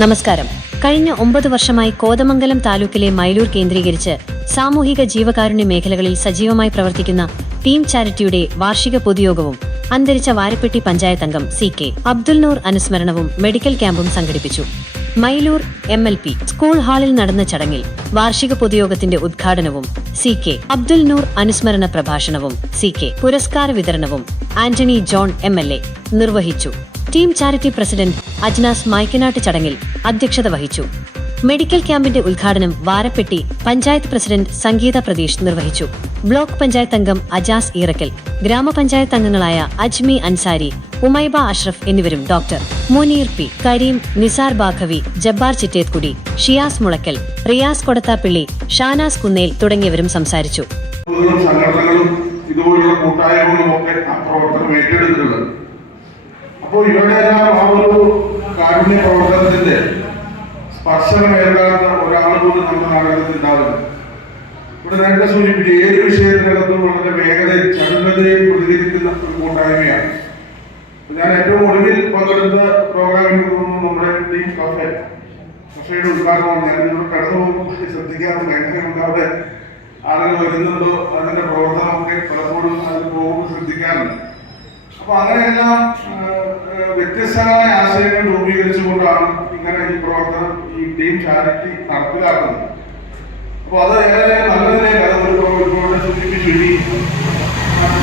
നമസ്കാരം. കഴിഞ്ഞ 9 വർഷമായി കോതമംഗലം താലൂക്കിലെ മൈലൂർ കേന്ദ്രീകരിച്ച് സാമൂഹിക ജീവകാരുണ്യ മേഖലകളിൽ സജീവമായി പ്രവർത്തിക്കുന്ന ടീം ചാരിറ്റിയുടെ വാർഷിക പൊതുയോഗവും അന്തരിച്ച വാരപ്പെട്ടി പഞ്ചായത്ത് അംഗം CK അബ്ദുൽ നൂർ അനുസ്മരണവും മെഡിക്കൽ ക്യാമ്പും സംഘടിപ്പിച്ചു. മൈലൂർ MLP സ്കൂൾ ഹാളിൽ നടന്ന ചടങ്ങിൽ വാർഷിക പൊതുയോഗത്തിന്റെ ഉദ്ഘാടനവും CK അബ്ദുൽ നൂർ അനുസ്മരണ പ്രഭാഷണവും CK പുരസ്കാര വിതരണവും ആന്റണി ജോൺ MLA നിർവഹിച്ചു. ടീം ചാരിറ്റി പ്രസിഡന്റ് അജ്നാസ് മൈക്കനാട്ട് ചടങ്ങിൽ അധ്യക്ഷത വഹിച്ചു. മെഡിക്കൽ ക്യാമ്പിന്റെ ഉദ്ഘാടനം വാരപ്പെട്ടി പഞ്ചായത്ത് പ്രസിഡന്റ് സംഗീത പ്രതീഷ് നിർവഹിച്ചു. ബ്ലോക്ക് പഞ്ചായത്ത് അംഗം അജാസ് ഈറക്കൽ, ഗ്രാമപഞ്ചായത്ത് അംഗങ്ങളായ അജ്മി അൻസാരി, ഉമൈബ അഷ്റഫ് എന്നിവരും ഡോക്ടർ മുനീർ P, കരീം, നിസാർ ബാഖവി, ജബ്ബാർ ചിറ്റേത്കുടി, ഷിയാസ് മുളക്കൽ, റിയാസ് കൊടത്താപ്പിള്ളി, ഷാനാസ് കുന്നേൽ തുടങ്ങിയവരും സംസാരിച്ചു. അപ്പോൾ ഇവരുടെയെല്ലാം ആ ഒരു കാരുണ്യ പ്രവർത്തനത്തിന്റെ സ്പർശനമേൽക്കാത്ത ഒരാൾ പോലും നമ്മുടെ നാടകത്തിൽ ഉണ്ടാവില്ല. ഇവിടെ നേരത്തെ സൂചിപ്പിച്ച ഏത് വിഷയത്തിനകത്തും വളരെ വേഗതയിൽ ചടുലതയിൽ പ്രതികരിക്കുന്ന ഒരു കൂട്ടായ്മയാണ്. ഞാൻ ഏറ്റവും ഒടുവിൽ പങ്കെടുത്ത പ്രോഗ്രാമിൽ തോന്നുന്നു നമ്മുടെ ടീം കഫേയുടെ ഉദ്ഘാടനമാണ്. ഞാൻ ഇവിടെ കടന്നു പോകുമ്പോൾ ശ്രദ്ധിക്കാറുണ്ട് എങ്ങനെയുണ്ട് അവിടെ ആളുകൾ വരുന്നുണ്ടോ, അതിന്റെ പ്രവർത്തനമൊക്കെ പലപ്പോഴും അതിന് പോകുമ്പോൾ ശ്രദ്ധിക്കാറുണ്ട്. അപ്പൊ അങ്ങനെയെല്ലാം വ്യത്യസ്തമായ ആശയങ്ങൾ രൂപീകരിച്ചുകൊണ്ടാണ് ഇങ്ങനെ ഈ പ്രവർത്തനം ഈ ടീം ചാരിറ്റി നടപ്പിലാക്കുന്നത്. അപ്പൊ അത് ഏറെ നല്ലതിലേക്ക് അത് ഒരു സൂചിപ്പിച്ചു.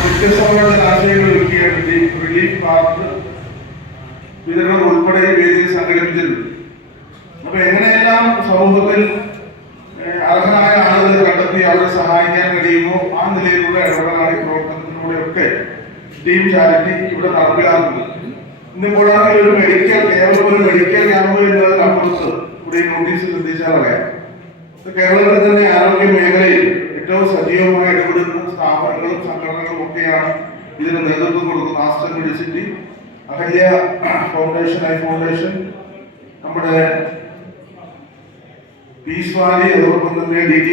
വ്യത്യസ്തമായ ആശയങ്ങൾ ഒരുക്കിയാണ് റിലീഫ് പാർക്ക് വിതരണം ഉൾപ്പെടെ വേദിയിൽ സംഘടിപ്പിച്ചിട്ടുണ്ട്. അപ്പൊ എങ്ങനെയെല്ലാം സമൂഹത്തിൽ അർഹനായ ആളുകളെ കണ്ടെത്തി അവരെ സഹായിക്കാൻ കഴിയുമോ ആ നിലയിലുള്ള ഇടപെടലായി പ്രവർത്തനത്തിലൂടെയൊക്കെ ടീം ചാരിറ്റി ഇവിടെ നടപ്പിലാക്കുന്നത്. ഇന്നിപ്പോഴാണെങ്കിൽ ഒരു മെഡിക്കൽ ക്യാമ്പ് എന്നതിനപ്പുറത്ത് ഇവിടെ ഈ നോട്ടീസ് ശ്രദ്ധിച്ചാൽ അറിയാം, കേരളത്തിൽ തന്നെ ആരോഗ്യ മേഖലയിൽ ഏറ്റവും സജീവമായി ഇടപെടുന്ന സ്ഥാപനങ്ങളും സംഘടനകളും ഒക്കെയാണ് ഇതിന് നേതൃത്വം കൊടുക്കുന്ന Aster Medicity, Ahalya foundation, foundation, നമ്മുടെ പീസ് വാലി, അതോടൊപ്പം തന്നെ DD